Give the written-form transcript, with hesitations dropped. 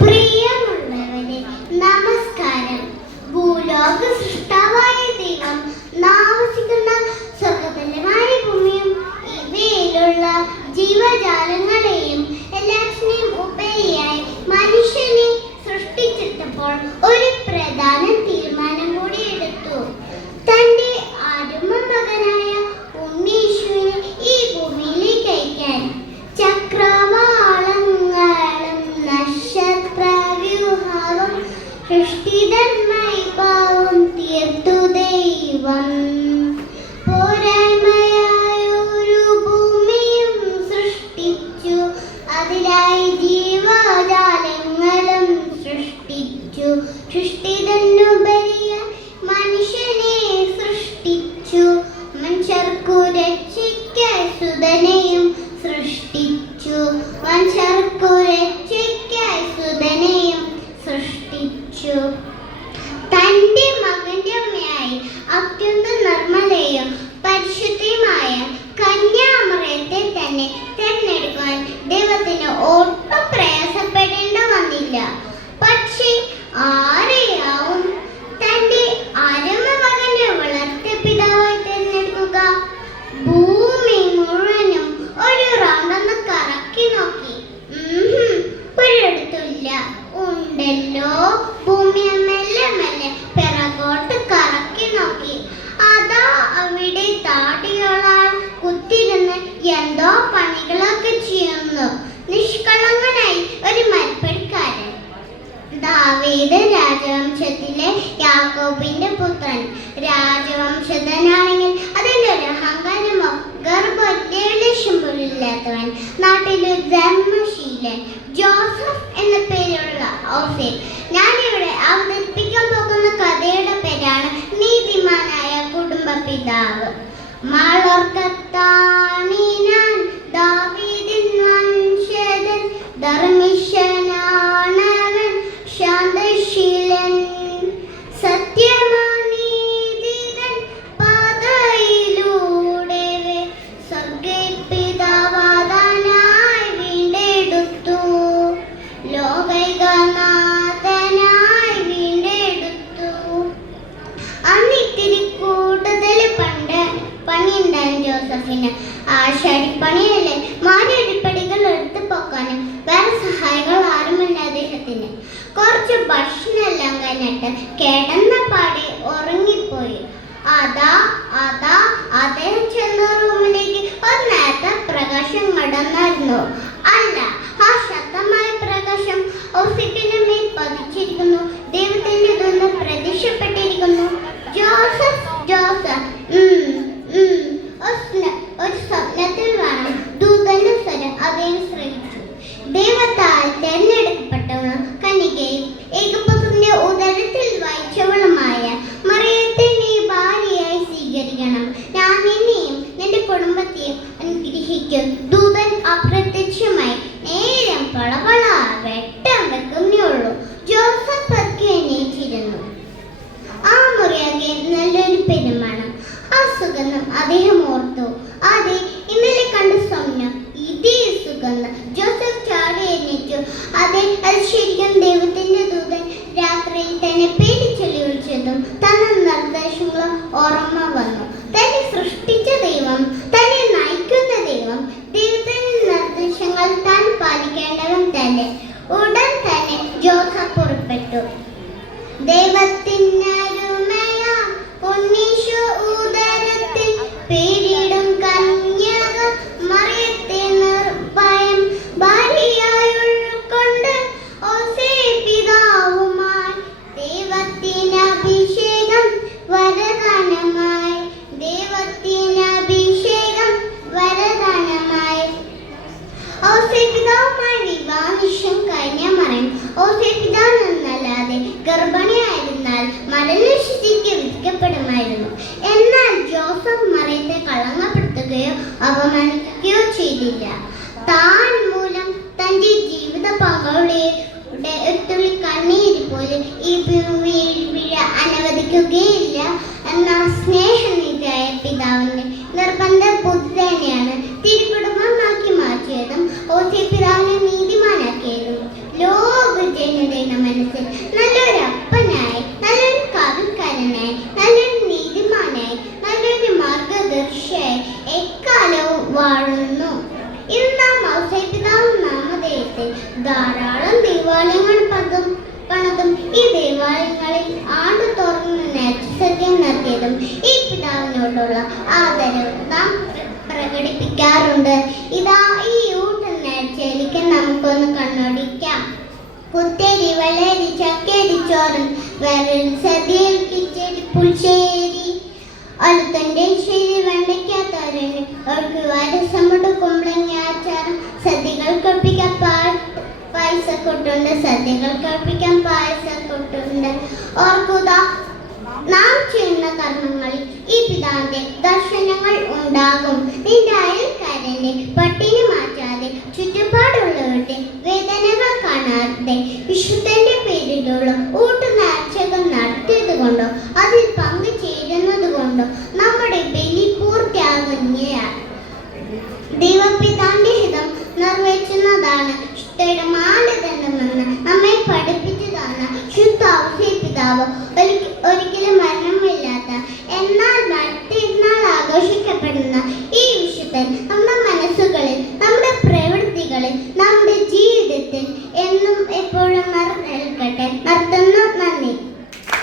പ്രിയമുള്ളവരെ, നമസ്കാരം. ഭൂലോക സൃഷ്ടാവായ ദൈവം താമസിക്കുന്ന സ്വർഗതുല്യമായ ഭൂമിയും ഇവയിലുള്ള ജീവജാലങ്ങളെയും എല്ലാറ്റിനെയും ഉപരിയായി മനുഷ്യനെ സൃഷ്ടിച്ചിട്ടപ്പോൾ ഒരു പ്രധാന തീരുമാനം കൂടി എടുത്തു. തന്റെ ആരുമ മകനായ ഉണ്ണീശുവിനെ ഈ ഭൂമിയിലേക്ക് അയക്കാൻ. ചക്രവാളങ്ങളും നക്ഷത്രവ്യൂഹവും സൃഷ്ടിതന്മായി പാവം തീർത്തു ദൈവം. പോരായ്മയായൊരു ഭൂമിയും സൃഷ്ടിച്ചു, അതിലായി ജീവജാലങ്ങളും സൃഷ്ടിച്ചു. സൃഷ്ടിതനുപരിയായി മനുഷ്യനെ സൃഷ്ടിച്ചു. മനുഷ്യർക്കു രക്ഷയ്ക്കായി സുതനെയും സൃഷ്ടിച്ചു. മനുഷ്യർക്കു രക്ഷയ്ക്കായി സുതനെയും സൃഷ്ടിച്ചു. തന്റെ മകന്റെ അമ്മയായി അത്യന്ത നിർമ്മലയും പരിശുദ്ധിയുമായ കന്യാമറിയത്തെ തന്നെ തിരഞ്ഞെടുക്കാൻ ദൈവത്തിന് ഒട്ടും പ്രയാസപ്പെടേണ്ട വന്നില്ല. പക്ഷേ ആരെയാവും തന്റെ അരുമ മകനെ വളർത്തിയ പിതാവായി തിരഞ്ഞെടുക്കുക? ഭൂമി മുഴുവനും ഒരു റൗണ്ടൊന്ന് കറക്കി നോക്കി. ഒരിടത്തുമില്ല. ഉണ്ടല്ലോ. ഭൂമിയെ മെല്ലെ മെല്ലെ പിറകോട്ട് കറക്കി നോക്കി. അതാ അവിടെ താടികളാൽ കുത്തിരുന്ന് എന്തോ പണികളൊക്കെ ചെയ്യുന്നു. നിഷ്കളങ്കനായി ഒരു മരപ്പണിക്കാരൻ. ദാവീദ് രാജവംശത്തിലെ യാക്കോബിന്റെ പുത്രൻ. രാജവംശജനാണെങ്കിൽ അതിന്റെ ഒരു അഹങ്കാരമോ ഗർഭത്തെ ലക്ഷ്യം പോലില്ലാത്തവൻ. നാട്ടിലെ ധർമ്മശീലൻ ജോസഫ് എന്ന പേരുള്ള ഔസേപ്പ്. ഞാനിവിടെ അവതരിപ്പിക്കാൻ പോകുന്ന കഥയുടെ പേരാണ് നീതിമാനായ കുടുംബ പിതാവ്. മാളോർക്കത്താണിനാൻ ദാവീദിൻ വംശജൻ, ധർമ്മിഷ്ഠനാണവൻ, ശാന്തശീലൻ, സത്യമാനീതിതൻ, പാതയിലൂടെ സ്വർഗപിതാവാദനായി വീണ്ടെടുത്തു. ലോകൈകനാഥനായി വീണ്ടെടുത്തു. അന്നിത്തിരി കൂടുതൽ പണിയുണ്ടായിരുന്നു ജോസഫിന്. ആശാരിപ്പണിയല്ലേ, മാനടിപ്പടികൾ എടുത്തു പൊക്കാനും വേറെ സഹായികൾ ആരുമില്ല അദ്ദേഹത്തിന്. കുറച്ച് ഭക്ഷണമെല്ലാം കഴിഞ്ഞിട്ട് കിടന്ന പാടെ ഉറങ്ങിപ്പോയി. അദ്ദേഹം ചെന്ന റൂമിലേക്ക് ഒരു നേരത്തെ പ്രകാശം കടന്നായിരുന്നു. അല്ല, ആ ശക്തമായ പ്രകാശം ഔസേപ്പിന്റെ മേൽ പതിച്ചിരിക്കുന്നു. ദൈവത്തിന്റെ ദൂതൻ പ്രത്യക്ഷപ്പെട്ടിരിക്കുന്നു. ജോസഫ് ഒരു സ്വപ്നത്തിൽ വേണം ദൂതന്റെ സ്വരം അദ്ദേഹം ശ്രമിച്ചു. ദൈവത്താൽ തെരഞ്ഞെടുക്കപ്പെട്ടവളും കന്യകയും ഏകപുത്രന്റെ ഉദരത്തിൽ വഹിച്ചവളുമായ മറിയത്തെ നീ ഭാര്യയായി സ്വീകരിക്കണം. ഞാൻ നിന്നെയും നിന്റെ കുടുംബത്തെയും അനുഗ്രഹിക്കും. ദൂതൻ അപ്രത്യക്ഷമായി നേരം പളപള വെട്ടം വെക്കുന്നേയുള്ളൂ. ജോസഫ് പതുക്കെ എണീറ്റിരുന്നു. ആ മുറിയാകെ നല്ലൊരു പെരുമണം. ആ സുഗന്ധം അദ്ദേഹം ഓർത്തു. അതെ, ഇന്നലെ കണ്ട സ്വപ്നം, ഇതേ സുഗന്ധം. ജോസഫ് ചാടി എണീറ്റു. അതെ, അത് ശരിക്കും ദൈവത്തിന്റെ ദൂതൻ രാത്രിയിൽ തന്നെ പേടിച്ചൊല്ലി വിളിച്ചതും തന്ന നിർദ്ദേശങ്ങളും ഓർമ്മ വന്നു. തന്നെ സൃഷ്ടിച്ച ദൈവം, തന്നെ നയിക്കുന്ന ദൈവം, ദൈവത്തിന്റെ നിർദ്ദേശങ്ങൾ താൻ പാലിക്കേണ്ടവൻ തന്നെ. ഉടൻ തന്നെ ജോസഫ് പുറപ്പെട്ടു. ദൈവത്തിനരുമയാ ഉണ്ണീശു ഉദരത്തിൽ പേരിടും കന്യക മറിയത്തെ നിർഭയം ഭാര്യയായി ഉൾക്കൊണ്ട് ഔസേപ്പ് പിതാവുമായി ദൈവത്തിനഭിഷേകം വരദാനമായി. ദൈവത്തിനഭിഷേകം വരദാനമായി. ഔസേപ്പ് പിതാവുമായി വിവാഹനിശ്ചയം കഴിഞ്ഞ മറിയം ഔസേപ്പ് പിതാവ് എന്നല്ലാതെ ഗർഭിണിയായിരുന്നാൽ മരണശിക്ഷയ്ക്ക് വിധിക്കപ്പെടുമായിരുന്നു. എന്നാൽ ജോസഫ് മറിയത്തെ കളങ്കപ്പെടുത്തുകയോ അപമാനിക്കുകയോ ചെയ്തില്ല. താൻ മൂലം തന്റെ ജീവിത പങ്കാളിയുടെ ഒരു തുള്ളി കണ്ണീര് പോലും ഈ ഭൂമിയിൽ വീഴ അനുവദിക്കുകയില്ല എന്ന സ്നേഹനിധിയായ പിതാവിന്റെ നിർബന്ധ ബുദ്ധി തന്നെയാണ് തിരുക്കുടുംബമാക്കി മാറ്റിയതും ഔസേപ്പ് പിതാവിനെ നീതിമാനാക്കിയതും. ലോക ധാരാളം ദേവാലയങ്ങൾ പണിതും ഈ ദേവാലയങ്ങളിൽ ആണ്ടുതോറും നേർച്ചസദ്യ നടത്തിയതും ഈ പിതാവിനോടുള്ള ആദരവ് നാം പ്രകടിപ്പിക്കാറുണ്ട്. ഇതാ ഈ നേർച്ചയിലേക്ക് നമുക്കൊന്ന് കണ്ണോടിക്കാം. കുത്തേരി, വെള്ളരി, ചക്കേരി, ചോറൻ, വരൽ, സദ്യയിൽ കിച്ചടി, പുൽശ്ശേരി, അലുത്തൻ്റെ ശരി, വെണ്ടയ്ക്കാത്തോരന്, രസമുണ്ട്, കുമ്പളങ്ങ അച്ചാറും, സദ്യകൾ കഴിപ്പിക്കാൻ പായസക്കൂട്ടുണ്ട്, സദ്യകൾ കഴിപ്പിക്കാൻ പായസക്കൂട്ടുണ്ട്. ഓർക്കുക, നാം ചെയ്യുന്ന കർമ്മങ്ങളിൽ ഈ പിതാവിന്റെ ദർശനങ്ങൾ ഉണ്ടാകും. നിന്റെ അയൽക്കാരന്റെ പട്ടിണി മാറ്റാതെ, ചുറ്റുപാടുള്ളവരുടെ വേദനകൾ കാണാതെ, വിശുദ്ധന്റെ പേരിലുള്ള ഊട്ടുനേർച്ചകൾ നടത്തിയത് കൊണ്ടോ അതിൽ പങ്കുചേരുന്നത് കൊണ്ടോ നമ്മുടെ ബലി പൂർത്തിയാകുകയാണ്. ദൈവപിതാവിന്റെ ഹിതം നിറവേറ്റുന്നതാണ് ശുദ്ധയുടെ മാനദണ്ഡമെന്ന് നമ്മെ പഠിപ്പിച്ചു തന്ന ശുദ്ധ പിതാവ് ഒരിക്കലും മരണമില്ലാത്ത എന്നാൽ മറ്റന്നാൾ ആഘോഷിക്കപ്പെടുന്ന ഈ വിശുദ്ധൻ നമ്മുടെ